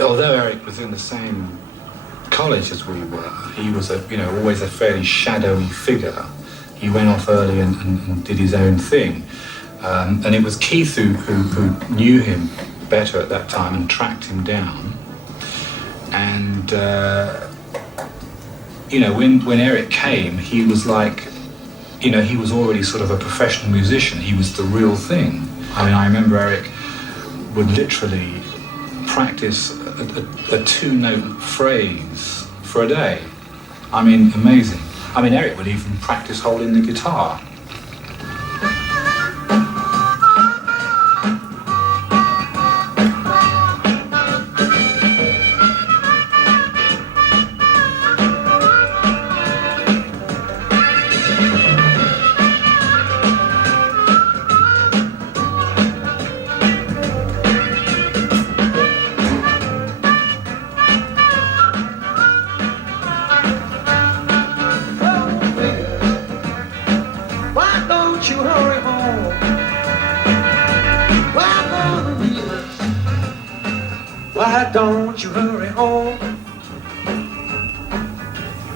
although Eric was in the same college as we were, he was always a fairly shadowy figure. He went off early and did his own thing. And it was Keith who knew him better at that time and tracked him down. And, when Eric came, he was like, he was already sort of a professional musician. He was the real thing. I mean, I remember Eric would literally practice a two-note phrase for a day. I mean, amazing. I mean, Eric would even practice holding the guitar. Why don't you hurry home?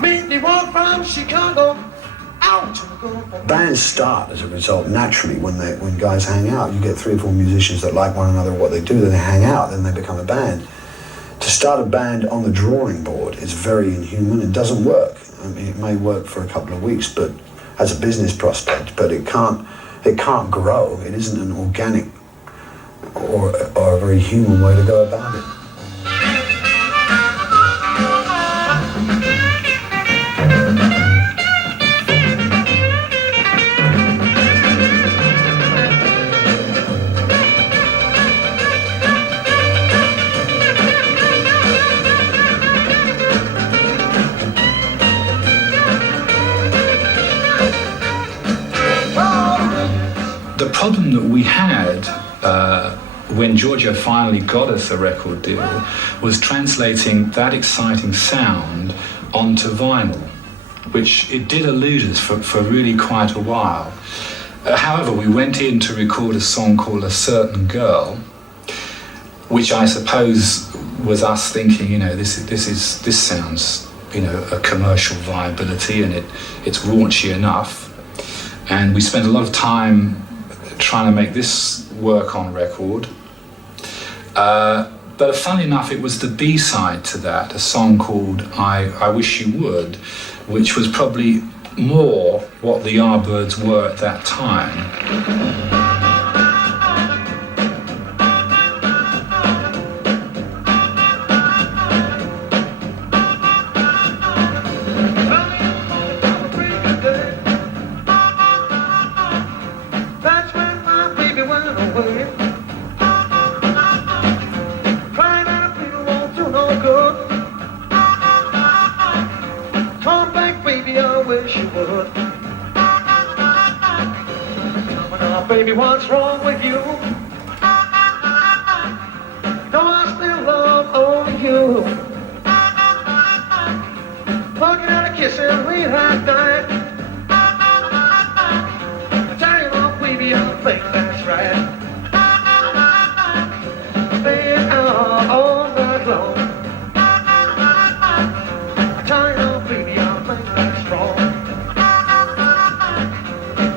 Make me walk from Chicago out to go. Bands start as a result naturally when guys hang out. You get 3 or 4 musicians that like one another, what they do, then they hang out, then they become a band. To start a band on the drawing board is very inhuman. It doesn't work. I mean, it may work for a couple of weeks, but as a business prospect, but it can't grow. It isn't an organic or a very human way to go about it. The problem that we had when Giorgio finally got us a record deal was translating that exciting sound onto vinyl, which it did elude us for really quite a while. However, we went in to record a song called A Certain Girl, which I suppose was us thinking, this sounds, a commercial viability, and it's raunchy enough. And we spent a lot of time trying to make this work on record. But funnily enough, it was the B-side to that, a song called I Wish You Would, which was probably more what the Yardbirds were at that time. Baby, what's wrong with you? No, I still love only you. Looking at a kissing late at night. I tell you what, baby, I think that's right. Staying out all night long. I tell you what, baby, I think that's wrong.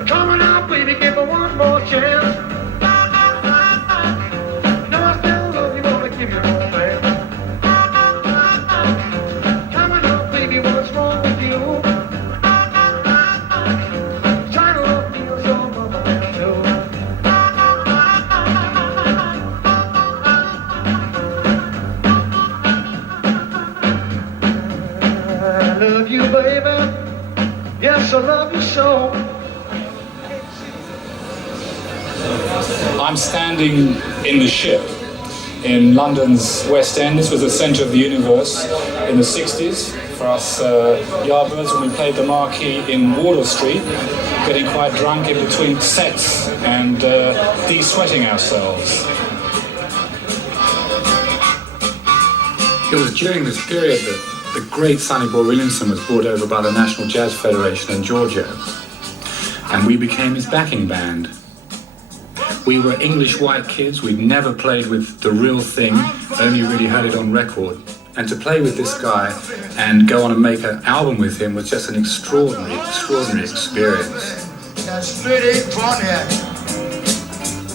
Coming up, baby, give me one more chance. No, I still love you, wanna give you more, man. Coming up, baby, what's wrong with you? Trying to love me or so, mama, man, too. I love you, baby. Yes, I love you so. I'm standing in the Ship in London's West End. This was the centre of the universe in the 60s for us Yardbirds, when we played the Marquee in Wardour Street, getting quite drunk in between sets and de-sweating ourselves. It was during this period that the great Sonny Boy Williamson was brought over by the National Jazz Federation and Giorgio, and we became his backing band. We were English white kids, we'd never played with the real thing, only really heard it on record. And to play with this guy and go on and make an album with him was just an extraordinary, extraordinary experience. That split 8 Pontiac.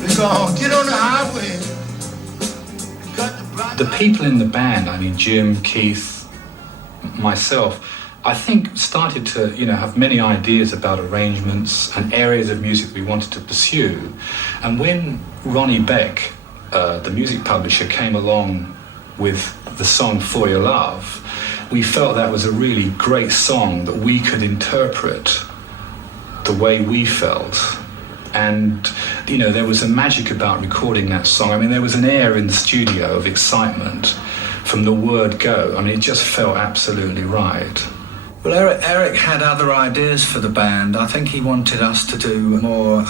We're gonna get on the highway. The people in the band, I mean Jim, Keith, myself, I think started to, have many ideas about arrangements and areas of music we wanted to pursue. And when Ronnie Beck, the music publisher, came along with the song For Your Love, we felt that was a really great song that we could interpret the way we felt. And, there was a magic about recording that song. I mean, there was an air in the studio of excitement from the word go. I mean, it just felt absolutely right. Well, Eric had other ideas for the band. I think he wanted us to do more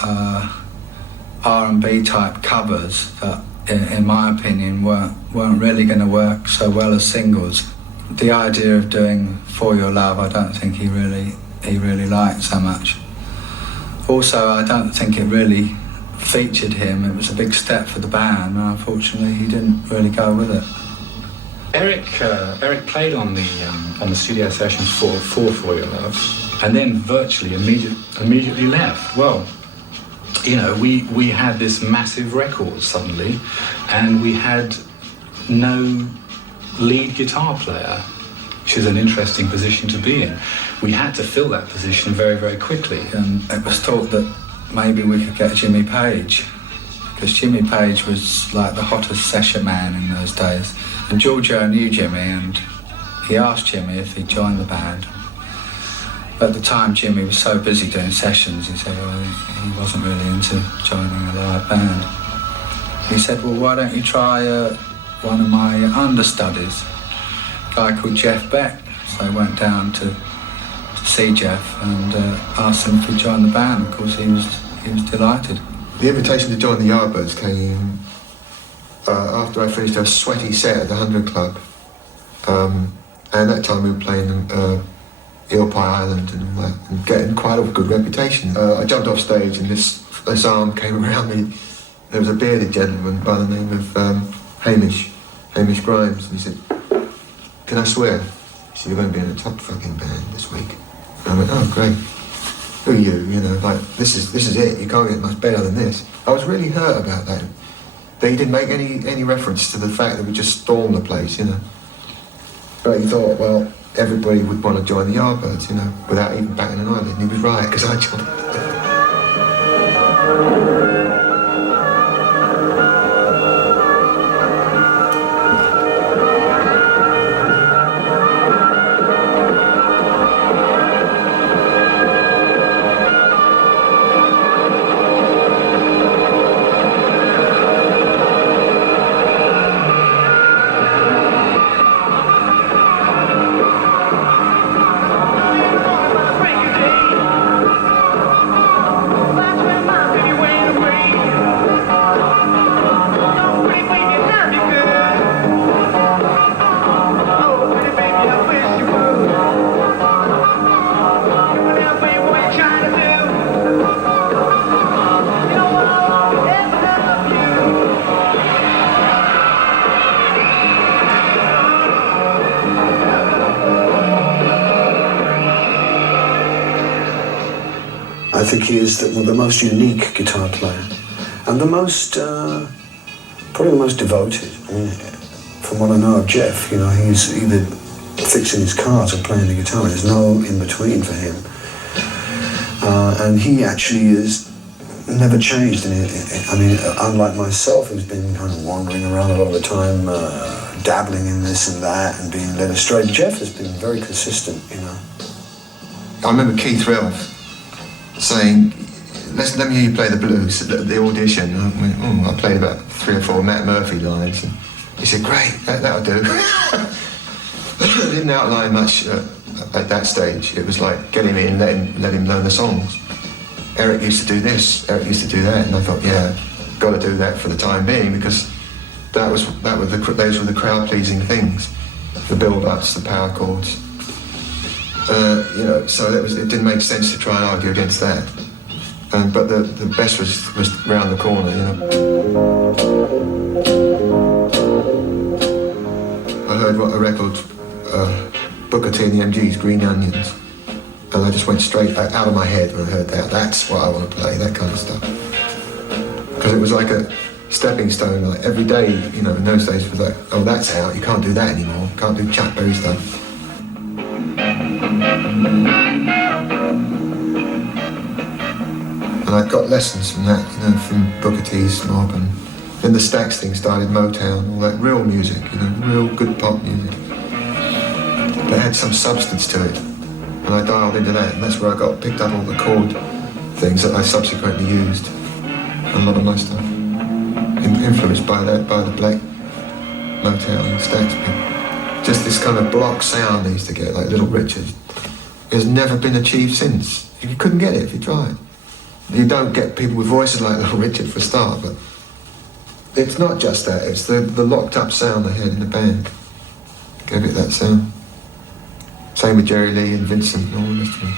R&B type covers that, in my opinion, weren't really going to work so well as singles. The idea of doing For Your Love, I don't think he really liked so much. Also, I don't think it really featured him. It was a big step for the band, and unfortunately, he didn't really go with it. Eric played on the studio session for Your Love, and then virtually immediately left. Well, we had this massive record suddenly, and we had no lead guitar player, which is an interesting position to be in. We had to fill that position very, very quickly. And it was thought that maybe we could get Jimmy Page, because Jimmy Page was like the hottest session man in those days. And Giorgio knew Jimmy, and he asked Jimmy if he'd join the band. At the time, Jimmy was so busy doing sessions, he said, he wasn't really into joining a live band. He said, well, why don't you try one of my understudies, a guy called Jeff Beck. So I went down to see Jeff and asked him if he'd join the band. Of course, he was delighted. The invitation to join the Yardbirds came after I finished a sweaty set at the 100 Club. And at that time we were playing Eel Pie Island and all that, and getting quite a good reputation. I jumped off stage and this arm came around me. There was a bearded gentleman by the name of Hamish Grimes, and he said, "Can I swear?" He said, "You're going to be in a top fucking band this week." And I went, "Oh, great. Who are you? This is it. You can't get much better than this." I was really hurt about that. They didn't make any reference to the fact that we just stormed the place, But he thought, well, everybody would want to join the Yardbirds, without even batting an eyelid. And he was right, because I joined. I think he is the most unique guitar player, and probably the most devoted. I mean, from what I know of Jeff, he's either fixing his cars or playing the guitar. There's no in between for him, and he actually is never changed. Unlike myself, who's been kind of wandering around a lot of the time, dabbling in this and that, and being led astray, Jeff has been very consistent. I remember Keith Relf saying, let me hear you play the blues at the audition. I played about 3 or 4 Matt Murphy lines, and he said, "Great, that'll do." I didn't outline much at that stage. It was like, get him in, let him learn the songs. Eric used to do this, Eric used to do that, and I thought, yeah, got to do that for the time being, because those were the crowd-pleasing things, the build-ups, the power chords. So it didn't make sense to try and argue against that. But the best was round the corner, you know. I heard a record, Booker T and the MGs, Green Onions, and I just went straight out of my head when I heard that. That's what I want to play, that kind of stuff. Because it was like a stepping stone, like every day, you know, in those days it was like, oh, that's out, you can't do that anymore, can't do Chuck Berry stuff. And I got lessons from that, you know, from Booker T's mob, and then the Stax thing started, Motown, all that real music, you know, real good pop music. That had some substance to it, and I dialed into that, and that's where I picked up all the chord things that I subsequently used on a lot of my stuff. Influenced by that, by the black Motown and Stax people. Just this kind of block sound they used to get, like Little Richard. It has never been achieved since. You couldn't get it if you tried. You don't get people with voices like Little Richard for a start, but it's not just that, it's the locked up sound they had in the band. Gave it that sound. Same with Jerry Lee and Vincent and all the rest of them.